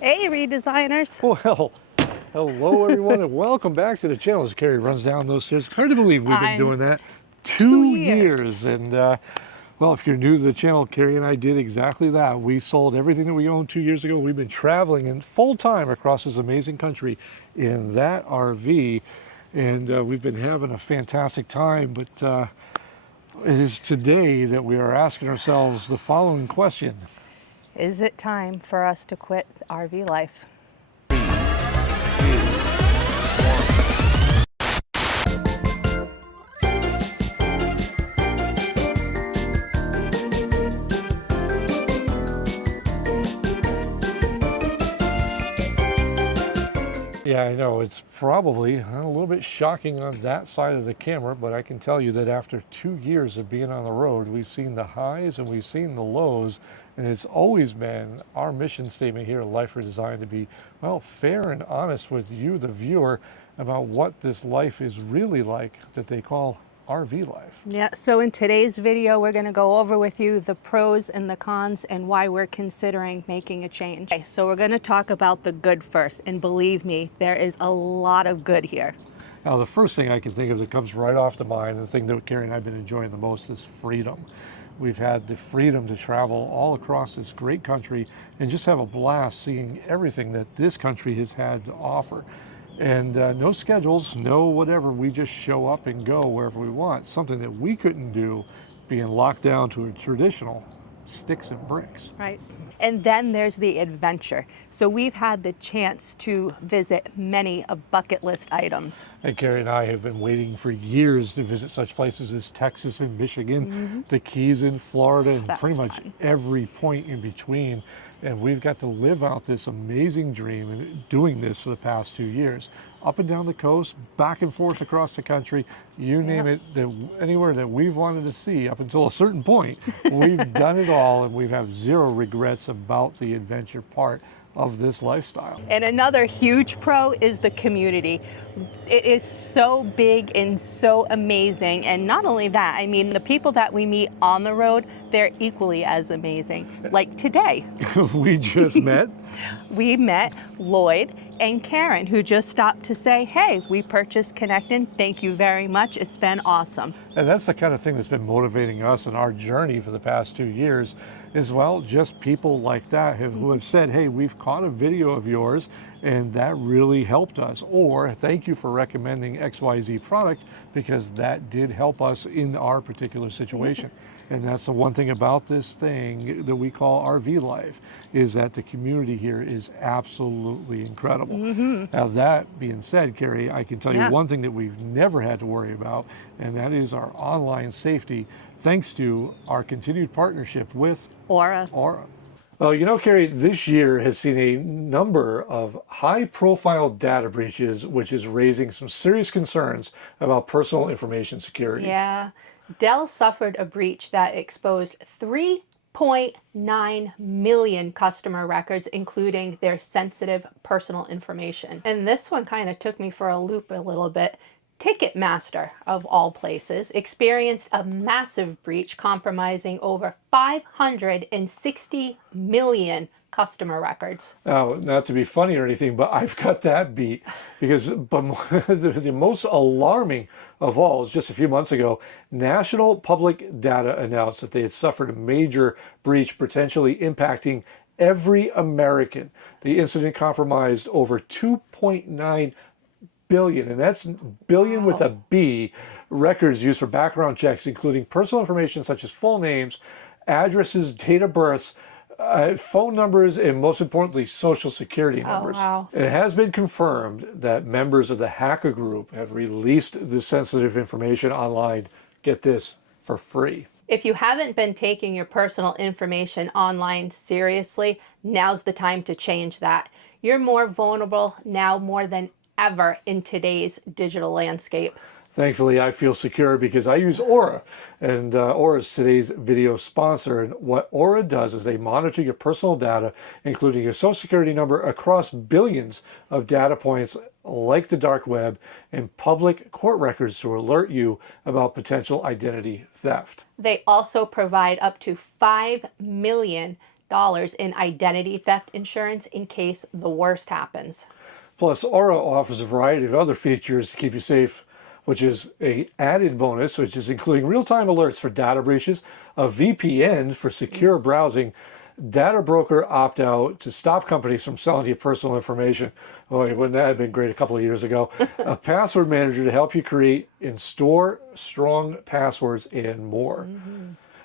Hey, redesigners. Well, hello everyone and welcome back to the channel as Karri runs down those stairs. Hard to believe we've been doing that 2 2 years. And well, if you're new to the channel, Karri and I did exactly that. We sold everything that we owned 2 years ago. We've been traveling in full time across this amazing country in that RV. And we've been having a fantastic time. But it is today that we are asking ourselves the following question. Is it time for us to quit RV life? Yeah, I know it's probably a little bit shocking on that side of the camera, but I can tell you that after 2 years of being on the road, we've seen the highs and we've seen the lows, and it's always been our mission statement here at Life Redesigned to be, well, fair and honest with you, the viewer, about what this life is really like that they call RV life. Yeah, so in today's video, we're gonna go over with you the pros and the cons and why we're considering making a change. Okay, so we're gonna talk about the good first, and believe me, there is a lot of good here. Now, the first thing I can think of that comes right off the mind, the thing that Karri and I have been enjoying the most is freedom. We've had the freedom to travel all across this great country and just have a blast seeing everything that this country has had to offer. And no schedules, no whatever, we just show up and go wherever we want. Something that we couldn't do being locked down to a traditional sticks and bricks. Right. And then there's the adventure. So we've had the chance to visit many bucket list items. And Karri and I have been waiting for years to visit such places as Texas and Michigan, the Keys in Florida, and pretty much every point in between. And we've got to live out this amazing dream and doing this for the past 2 years. Up and down the coast, back and forth across the country, you name it, anywhere that we've wanted to see up until a certain point, we've done it all, and we've had zero regrets about the adventure part of this lifestyle. And another huge pro is the community. It is so big and so amazing. And not only that, I mean, the people that we meet on the road, they're equally as amazing. Like today. We just met. We met Lloyd and Karen, who just stopped to say, hey, we purchased Connectin. Thank you very much. It's been awesome. And that's the kind of thing that's been motivating us in our journey for the past 2 years as well. Just people like that who have said, hey, we've caught a video of yours and that really helped us. Or thank you for recommending XYZ product because that did help us in our particular situation. And that's the one thing about this thing that we call RV life, is that the community here is absolutely incredible. Now, that being said, Karri, I can tell you one thing that we've never had to worry about, and that is our online safety, thanks to our continued partnership with Aura. Well, you know, Karri, this year has seen a number of high-profile data breaches, which is raising some serious concerns about personal information security. Yeah. Dell suffered a breach that exposed 3.9 million customer records, including their sensitive personal information. And this one kind of took me for a loop a little bit. Ticketmaster, of all places, experienced a massive breach compromising over 560 million customer records. Now, not to be funny or anything, but I've got that beat because the most alarming of all is just a few months ago, National Public Data announced that they had suffered a major breach potentially impacting every American. The incident compromised over 2.9 billion, and that's billion with a B, records used for background checks, including personal information such as full names, addresses, date of births, phone numbers, and most importantly, social security numbers. It has been confirmed that members of the hacker group have released the sensitive information online, get this, for free. If you haven't been taking your personal information online seriously, now's the time to change that. You're more vulnerable now more than ever in today's digital landscape. Thankfully, I feel secure because I use Aura, and Aura is today's video sponsor. And what Aura does is they monitor your personal data, including your social security number, across billions of data points like the dark web and public court records to alert you about potential identity theft. They also provide up to 5 million in identity theft insurance in case the worst happens. Plus, Aura offers a variety of other features to keep you safe, which is a added bonus, which is including real-time alerts for data breaches, a VPN for secure browsing, data broker opt-out to stop companies from selling you personal information. Boy, wouldn't that have been great a couple of years ago? A password manager to help you create and store strong passwords and more.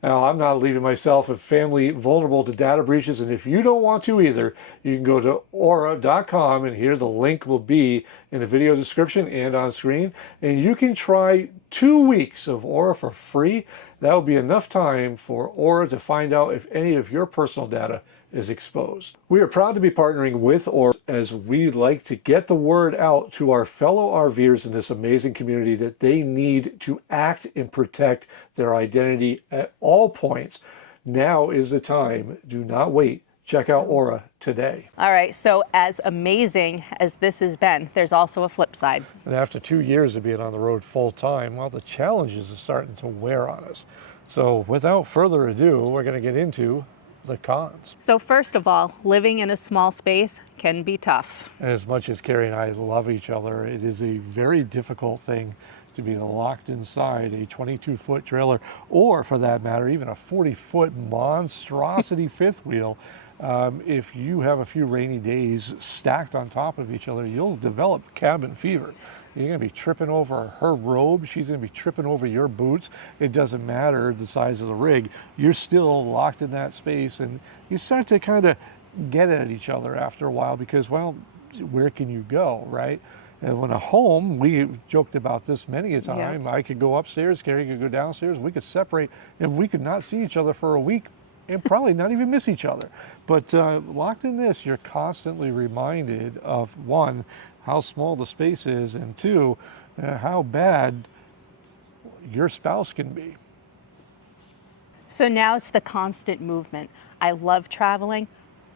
Now, I'm not leaving myself and family vulnerable to data breaches, and if you don't want to either, you can go to aura.com, and here the link will be in the video description and on screen, and you can try 2 weeks of Aura for free. That will be enough time for Aura to find out if any of your personal data is exposed. We are proud to be partnering with Aura as we like to get the word out to our fellow RVers in this amazing community that they need to act and protect their identity at all points. Now is the time. Do not wait. Check out Aura today. All right, so as amazing as this has been, there's also a flip side. And after 2 years of being on the road full time, well, the challenges are starting to wear on us. So without further ado, we're going to get into the cons. So first of all, living in a small space can be tough. And as much as Karri and I love each other, it is a very difficult thing to be locked inside a 22-foot trailer, or for that matter, even a 40-foot monstrosity fifth wheel. If you have a few rainy days stacked on top of each other, you'll develop cabin fever. You're going to be tripping over her robe. She's going to be tripping over your boots. It doesn't matter the size of the rig. You're still locked in that space, and you start to kind of get at each other after a while because, well, where can you go, right? And when a home, we joked about this many a time. Yeah. I could go upstairs, Karri could go downstairs. We could separate, and we could not see each other for a week and probably not even miss each other. But locked in this, you're constantly reminded of, one, how small the space is, and two, how bad your spouse can be. So now it's the constant movement. I love traveling,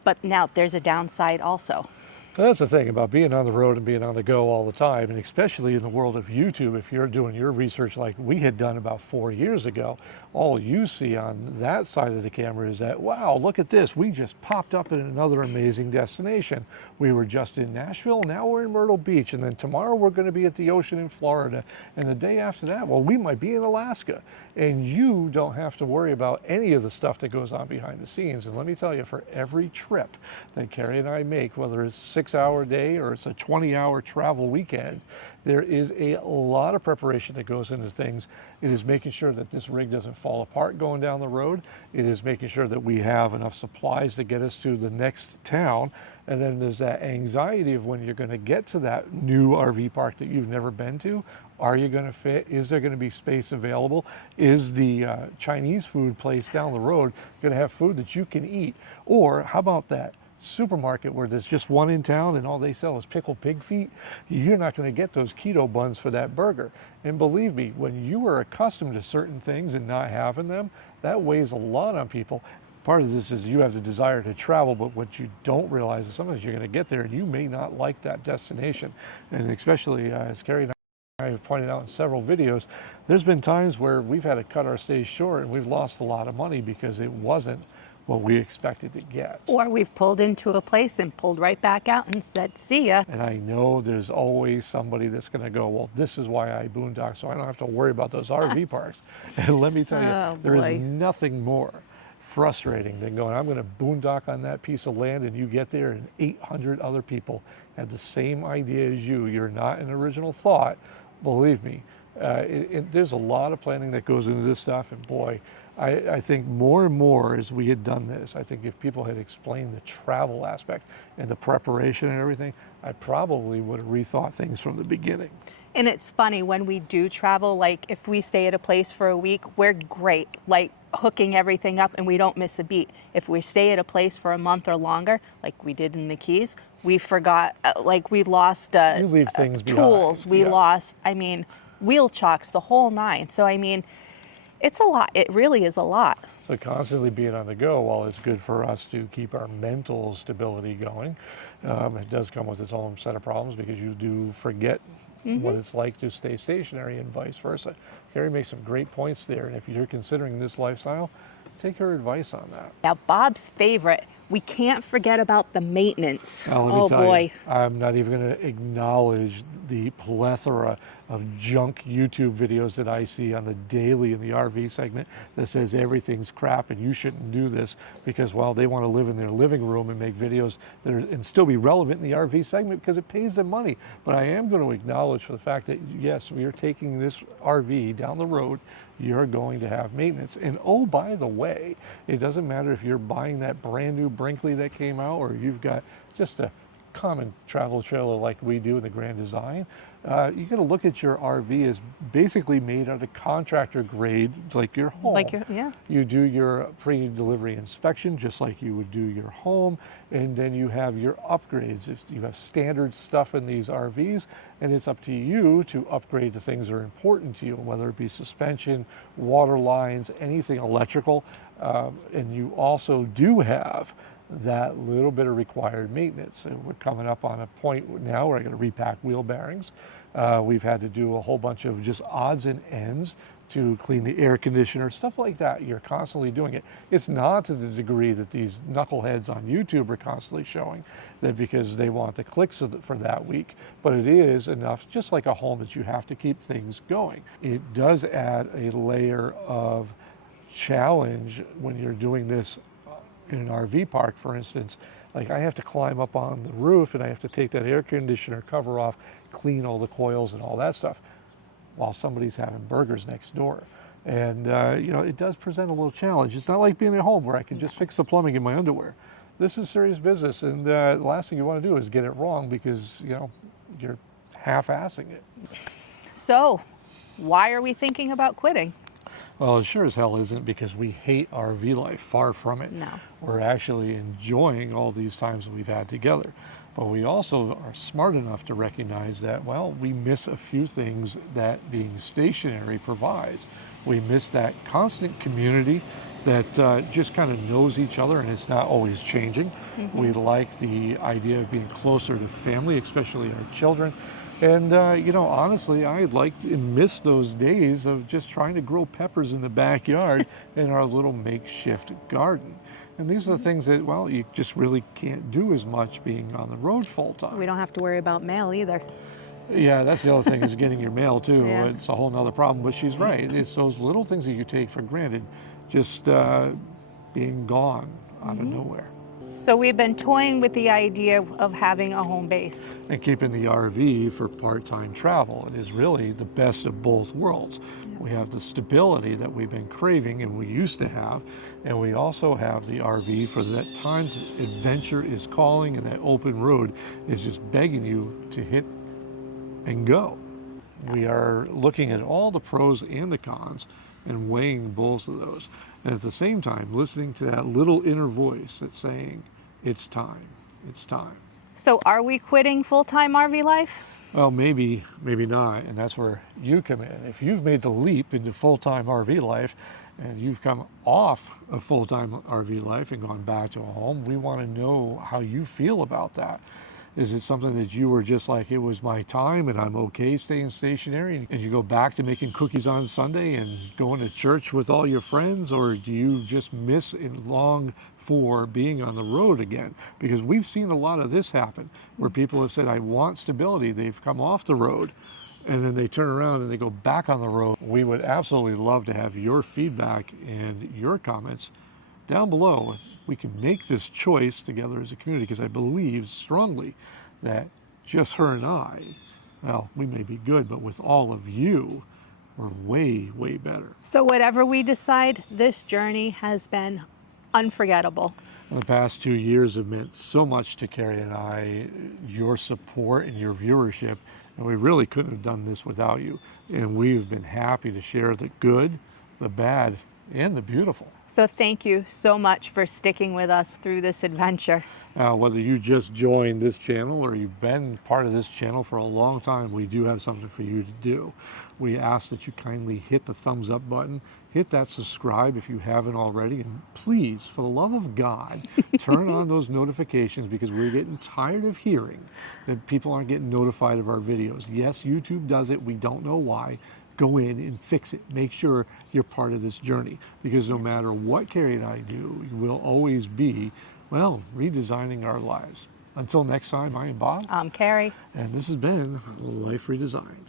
but now there's a downside also. That's the thing about being on the road and being on the go all the time, and especially in the world of YouTube. If you're doing your research like we had done about 4 years ago, all you see on that side of the camera is that, wow, look at this. We just popped up at another amazing destination. We were just in Nashville, now we're in Myrtle Beach, and then tomorrow we're going to be at the ocean in Florida, and the day after that, well, we might be in Alaska. And you don't have to worry about any of the stuff that goes on behind the scenes. And let me tell you, for every trip that Karri and I make, whether it's a 6-hour day or it's a 20-hour travel weekend, there is a lot of preparation that goes into things. It is making sure that this rig doesn't fall apart going down the road. It is making sure that we have enough supplies to get us to the next town. And then there's that anxiety of when you're going to get to that new RV park that you've never been to. Are you going to fit? Is there going to be space available? Is the Chinese food place down the road going to have food that you can eat? Or how about that supermarket where there's just one in town and all they sell is pickled pig feet? You're not going to get those keto buns for that burger. And believe me, when you are accustomed to certain things and not having them, that weighs a lot on people. Part of this is you have the desire to travel, but what you don't realize is sometimes you're going to get there and you may not like that destination. And especially as Karri and I have pointed out in several videos, there's been times where we've had to cut our stays short and we've lost a lot of money because it wasn't what we expected to get. Or we've pulled into a place and pulled right back out and said, see ya. And I know there's always somebody that's going to go, well, this is why I boondock, so I don't have to worry about those RV parks. And let me tell you, there is nothing more frustrating than going, I'm going to boondock on that piece of land, and you get there and 800 other people had the same idea as you. You're not an original thought. Believe me, there's a lot of planning that goes into this stuff, and boy, I think more and more as we had done this, I think if people had explained the travel aspect and the preparation and everything, I probably would have rethought things from the beginning. And it's funny, when we do travel, like if we stay at a place for a week, we're great, like hooking everything up and we don't miss a beat. If we stay at a place for a month or longer, like we did in the Keys, we forgot, like we lost you leave things tools, behind. we lost, I mean, wheel chocks, the whole nine. So I mean, it's a lot. It really is a lot. So constantly being on the go, while it's good for us to keep our mental stability going, it does come with its own set of problems because you do forget what it's like to stay stationary and vice versa. Karri makes some great points there. And if you're considering this lifestyle, take her advice on that. Now, Bob's favorite, we can't forget about the maintenance. Now, let me Oh tell boy. you, I'm not even going to acknowledge the plethora of junk YouTube videos that I see on the daily in the RV segment that says everything's crap and you shouldn't do this because, well, they want to live in their living room and make videos that are, and still be relevant in the RV segment because it pays them money. But I am going to acknowledge for the fact that, yes, we are taking this RV down the road. You're going to have maintenance. And oh, by the way, it doesn't matter if you're buying that brand new Brinkley that came out or you've got just a common travel trailer like we do in the Grand Design. You got to look at your RV as basically made out of contractor grade, like your home. Yeah. You do your pre-delivery inspection just like you would do your home, and then you have your upgrades. If you have standard stuff in these RVs, and it's up to you to upgrade the things that are important to you, whether it be suspension, water lines, anything electrical, and you also do have that little bit of required maintenance. And we're coming up on a point now where I got to repack wheel bearings. We've had to do a whole bunch of just odds and ends to clean the air conditioner, stuff like that. You're constantly doing it. It's not to the degree that these knuckleheads on YouTube are constantly showing that because they want the clicks for that week, but it is enough, just like a home, that you have to keep things going. It does add a layer of challenge when you're doing this in an RV park, for instance. Like I have to climb up on the roof and I have to take that air conditioner cover off, clean all the coils and all that stuff while somebody's having burgers next door. And you know, it does present a little challenge. It's not like being at home where I can just fix the plumbing in my underwear. This is serious business, and the last thing you want to do is get it wrong because, you know, you're half-assing it. So, why are we thinking about quitting? Well, it sure as hell isn't because we hate RV life. Far from it. No. We're actually enjoying all these times that we've had together. But we also are smart enough to recognize that, well, we miss a few things that being stationary provides. We miss that constant community that just kind of knows each other and it's not always changing. Mm-hmm. We like the idea of being closer to family, especially our children. And, you know, honestly, I like and miss those days of just trying to grow peppers in the backyard in our little makeshift garden. And these are the things that, well, you just really can't do as much being on the road full time. We don't have to worry about mail either. Yeah, that's the other thing is getting your mail too. Yeah. It's a whole nother problem, but she's right. It's those little things that you take for granted, just being gone out of nowhere. So we've been toying with the idea of having a home base. And keeping the RV for part-time travel. It is really the best of both worlds. Yeah. We have the stability that we've been craving and we used to have, and we also have the RV for that times adventure is calling and that open road is just begging you to hit and go. We are looking at all the pros and the cons and weighing both of those. And at the same time, listening to that little inner voice that's saying, it's time, it's time. So are we quitting full-time RV life? Well, maybe, maybe not. And that's where you come in. If you've made the leap into full-time RV life and you've come off of full-time RV life and gone back to a home, we want to know how you feel about that. Is it something that you were just like, it was my time and I'm okay staying stationary, and you go back to making cookies on Sunday and going to church with all your friends? Or do you just miss and long for being on the road again? Because we've seen a lot of this happen where people have said, I want stability. They've come off the road and then they turn around and they go back on the road. We would absolutely love to have your feedback and your comments down below. We can make this choice together as a community, because I believe strongly that just her and I, well, we may be good, but with all of you, we're way, way better. So whatever we decide, this journey has been unforgettable. The past 2 years have meant so much to Karri and I, your support and your viewership, and we really couldn't have done this without you. And we've been happy to share the good, the bad, and the beautiful. So thank you so much for sticking with us through this adventure. Whether you just joined this channel or you've been part of this channel for a long time, we do have something for you to do. We ask that you kindly hit the thumbs up button, hit that subscribe if you haven't already, and please, for the love of God, turn on those notifications, because we're getting tired of hearing that people aren't getting notified of our videos. Yes, YouTube does it. We don't know why. go in and fix it. Make sure you're part of this journey, because no matter what Karri and I do, we'll always be, well, redesigning our lives. Until next time, I am Bob. I'm Karri. And this has been Life Redesigned.